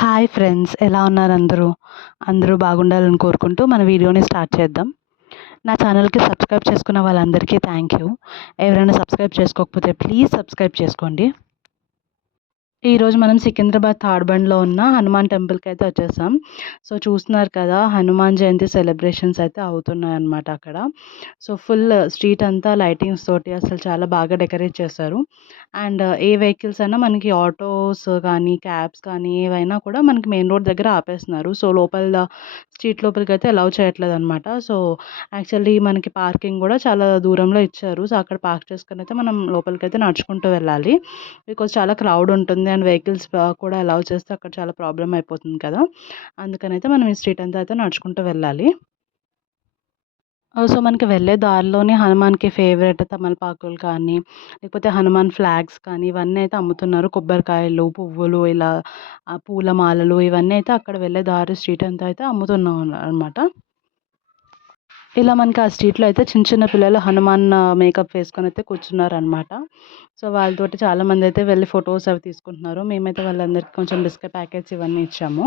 Hi friends, ఎలా ఉన్నారు అందరూ? అందరూ బాగుండాలని కోరుకుంటూ మన వీడియోని స్టార్ట్ చేద్దాం. నా ఛానల్‌కి సబ్స్క్రైబ్ చేసుకున్న వాళ్ళందరికీ థ్యాంక్ యూ. ఎవరైనా సబ్స్క్రైబ్ చేసుకోకపోతే ప్లీజ్ సబ్స్క్రైబ్ చేసుకోండి. ఈరోజు మనం సికింద్రాబాద్ తాడ్బండ్లో ఉన్న హనుమాన్ టెంపుల్కి అయితే వచ్చేసాం. సో చూస్తున్నారు కదా, హనుమాన్ జయంతి సెలబ్రేషన్స్ అయితే అవుతున్నాయన్నమాట అక్కడ. సో ఫుల్ స్ట్రీట్ అంతా లైటింగ్స్ తోటి అసలు చాలా బాగా డెకరేట్ చేశారు. అండ్ ఏ వెహికల్స్ అయినా మనకి ఆటోస్ కానీ క్యాబ్స్ కానీ ఏవైనా కూడా మనకి మెయిన్ రోడ్ దగ్గర ఆపేస్తున్నారు. సో లోపల స్ట్రీట్ లోపలికి అయితే అలౌ చేయట్లేదు అనమాట. సో యాక్చువల్లీ మనకి పార్కింగ్ కూడా చాలా దూరంలో ఇచ్చారు. సో అక్కడ పార్క్ చేసుకొని అయితే మనం లోపలికైతే నడుచుకుంటూ వెళ్ళాలి. బికాజ్ చాలా క్రౌడ్ ఉంటుంది అండ్ వెహికల్స్ కూడా అలౌ చేస్తే అక్కడ చాలా ప్రాబ్లమ్ అయిపోతుంది కదా. అందుకనైతే మనం ఈ స్ట్రీట్ అంతా అయితే నడుచుకుంటూ వెళ్ళాలి. సో మనకి వెళ్ళే దారిలోనే హనుమాన్‌కి ఫేవరెట్ తమలపాకులు కానీ, లేకపోతే హనుమాన్ ఫ్లాగ్స్ కానీ ఇవన్నీ అయితే అమ్ముతున్నారు. కొబ్బరికాయలు, పువ్వులు ఇలా పూల మాలలు ఇవన్నీ అయితే అక్కడ వెళ్ళే దారి స్ట్రీట్ అంతా అయితే అమ్ముతున్నాం అనమాట. ఇలా మనకి ఆ స్ట్రీట్‌లో అయితే చిన్న చిన్న పిల్లలు హనుమాన్ మేకప్ వేసుకొని అయితే కూర్చున్నారనమాట. సో వాళ్ళతోటి చాలామంది అయితే వెళ్ళి ఫోటోస్ అవి తీసుకుంటున్నారు. మేమైతే వాళ్ళందరికీ కొంచెం బిస్కెట్ ప్యాకెట్స్ ఇవన్నీ ఇచ్చాము.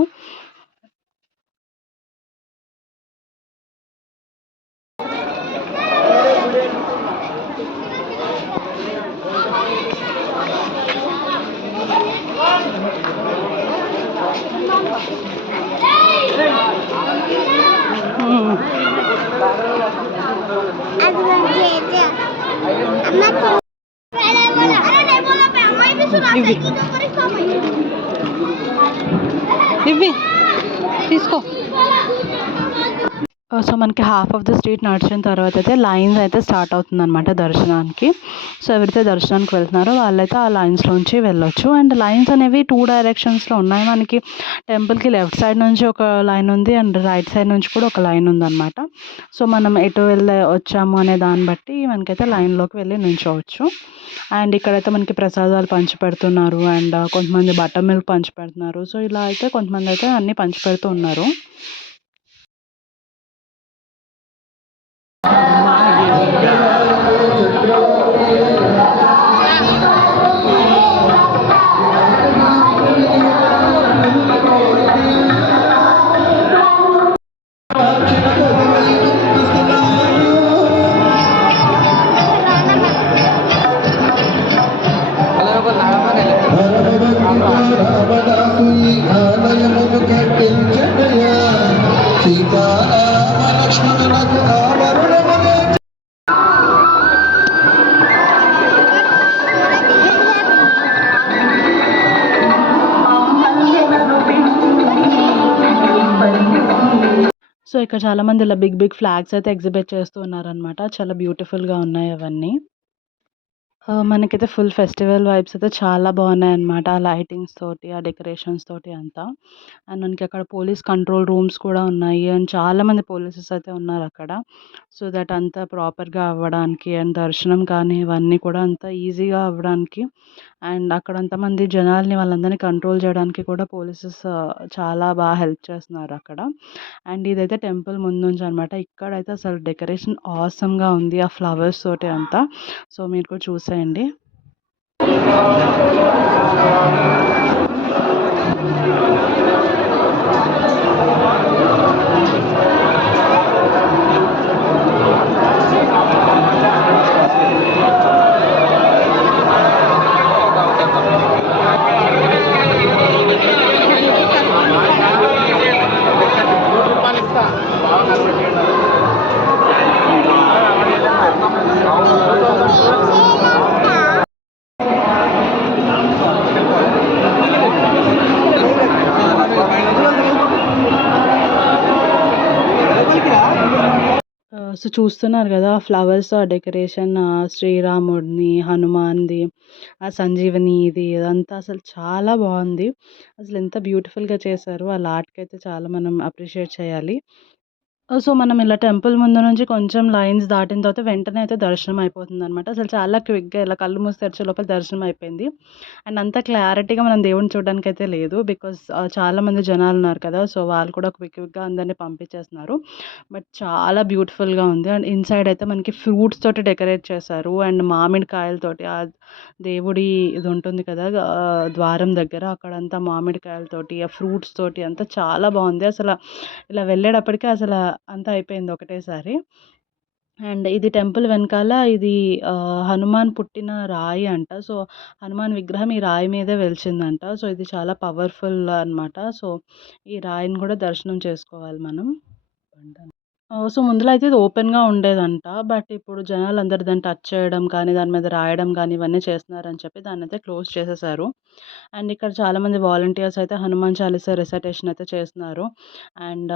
ఇవి తీసుకో. సో మనకి హాఫ్ ఆఫ్ ద స్ట్రీట్ నడిచిన తర్వాత అయితే లైన్స్ అయితే స్టార్ట్ అవుతుందన్నమాట దర్శనానికి. సో ఎవరైతే దర్శనానికి వెళ్తున్నారో వాళ్ళైతే ఆ లైన్స్లోంచి వెళ్ళొచ్చు. అండ్ లైన్స్ అనేవి 2 డైరెక్షన్స్లో ఉన్నాయి. మనకి టెంపుల్కి లెఫ్ట్ సైడ్ నుంచి ఒక లైన్ ఉంది అండ్ రైట్ సైడ్ నుంచి కూడా ఒక లైన్ ఉందన్నమాట. సో మనం ఎటు వచ్చాము అనే దాన్ని బట్టి మనకైతే లైన్లోకి వెళ్ళి నిల్చోవచ్చు. అండ్ ఇక్కడైతే మనకి ప్రసాదాలు పంచిపెడుతున్నారు అండ్ కొంతమంది బటర్ మిల్క్ పంచిపెడుతున్నారు. సో ఇలా అయితే కొంతమంది అయితే అన్నీ పంచిపెడుతూ ఉన్నారు. సో ఇక్కడ చాలామంది ఇలా బిగ్ బిగ్ ఫ్లాగ్స్ అయితే ఎగ్జిబిట్ చేస్తూ ఉన్నారనమాట. చాలా బ్యూటిఫుల్గా ఉన్నాయి అవన్నీ. మనకైతే ఫుల్ ఫెస్టివల్ వైబ్స్ అయితే చాలా బాగున్నాయన్నమాట. ఆ లైటింగ్స్ తోటి, ఆ డెకరేషన్స్ తోటి అంతా. అండ్ మనకి అక్కడ పోలీస్ కంట్రోల్ రూమ్స్ కూడా ఉన్నాయి. అండ్ చాలామంది పోలీసెస్ అయితే ఉన్నారు అక్కడ. సో దట్ అంతా ప్రాపర్గా అవ్వడానికి అండ్ దర్శనం కానీ ఇవన్నీ కూడా అంతా ఈజీగా అవ్వడానికి అండ్ అక్కడ అంతమంది జనాల్ని వాళ్ళందరినీ కంట్రోల్ చేయడానికి కూడా పోలీసెస్ చాలా బాగా హెల్ప్ చేస్తున్నారు అక్కడ. అండ్ ఇదైతే టెంపుల్ ముందు నుంచి అనమాట. ఇక్కడైతే అసలు డెకరేషన్ ఆసమ్‌గా ఉంది. ఆ ఫ్లవర్స్ తోటి అంతా. సో మీరు కూడా చూసేయండి. సో చూస్తున్నారు కదా ఫ్లవర్స్ డెకరేషన్ శ్రీరాముడిని, హనుమాన్‌ది, ఆ సంజీవని ఇది ఇదంతా అసలు చాలా బాగుంది. అసలు ఎంత బ్యూటిఫుల్‌గా చేశారో ఆ ఆర్ట్‌కైతే చాలా మనం అప్రిషియేట్ చేయాలి. సో, మనం ఇలా టెంపుల్ ముందు నుంచి కొంచెం లైన్స్ దాటిన తర్వాత వెంటనే అయితే దర్శనం అయిపోతుందనమాట. అసలు చాలా క్విక్‌గా ఇలా కళ్ళు మూసి తెరిచే లోపల దర్శనం అయిపోయింది. అండ్ అంత క్లారిటీగా మనం దేవుడిని చూడడానికైతే లేదు. బికాజ్ చాలామంది జనాలున్నారు కదా! సో, వాళ్ళు కూడా క్విక్‌గా అందరిని పంపించేస్తున్నారు. బట్ చాలా బ్యూటిఫుల్‌గా ఉంది. అండ్ ఇన్‌సైడ్ అయితే మనకి ఫ్రూట్స్ తోటి డెకరేట్ చేశారు. అండ్ మామిడికాయలతోటి దేవుడి ఇది ఉంటుంది కదా! ద్వారం దగ్గర అక్కడంతా మామిడికాయలతోటి, ఆ ఫ్రూట్స్ తోటి అంతా చాలా బావుంది. ఇలా వెళ్ళేటప్పటికి అంతా అయిపోయింది ఒకటేసారి. అండ్ ఇది టెంపుల్ వెనకాల ఇది హనుమాన్ పుట్టిన రాయి అంట. సో, హనుమాన్ విగ్రహం ఈ రాయి మీదే వెలిసిందంట. సో, ఇది చాలా పవర్‌ఫుల్ అనమాట. సో, ఈ రాయిని కూడా దర్శనం చేసుకోవాలి మనం. సో, ముందులో అయితే ఇది ఓపెన్‌గా ఉండేదంట. బట్ ఇప్పుడు జనాలందరూ దాన్ని టచ్ చేయడం కానీ, దాని మీద రాయడం కానీ ఇవన్నీ చేస్తున్నారని చెప్పి దాన్నయితే క్లోజ్ చేసేశారు. అండ్ ఇక్కడ చాలామంది వాలంటీర్స్ అయితే హనుమాన్ చాలీసా రెసైటేషన్ అయితే చేస్తున్నారు. అండ్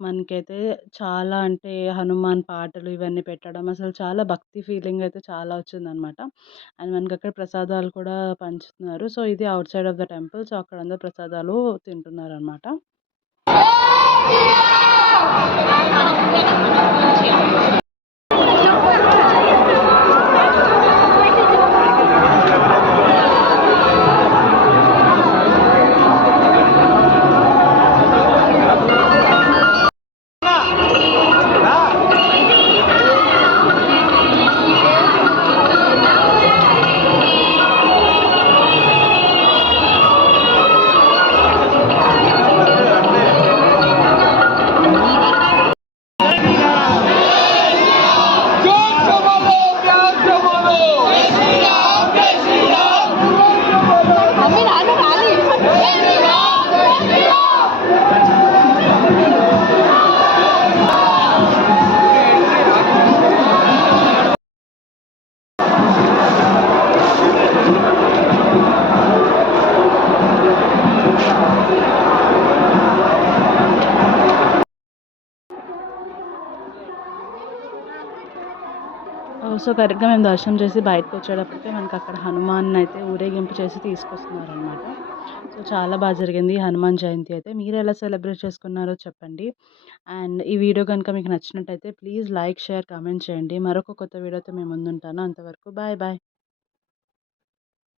మనకైతే చాలా అంటే హనుమాన్ పాటలు ఇవన్నీ పెట్టడం అసలు చాలా భక్తి ఫీలింగ్ అయితే చాలా వచ్చిందనమాట. అండ్ మనకక్కడ ప్రసాదాలు కూడా పంచుతున్నారు. సో, ఇది out side of the temple. So, అక్కడ అందరూ ప్రసాదాలు తింటున్నారనమాట. సో, కరెక్ట్‌గా మేము దర్శనం చేసి బయటకొచ్చేటప్పటికే మనకక్కడ హనుమాన్‌నయితే ఊరేగింపు చేసి తీసుకొస్తున్నారనమాట. సో, చాలా జరిగింది ఈ హనుమాన్ జయంతి అయితే. మీరెలా సెలబ్రేట్ చేసుకున్నారో చెప్పండి. అండ్ ఈ వీడియో గనుక మీకు నచ్చినట్టయితే ప్లీజ్ లైక్, షేర్, కామెంట్ చేయండి. మరొక కొత్త వీడియోతో మీ ముందుంటాను. అంతవరకు బాయ్ బాయ్.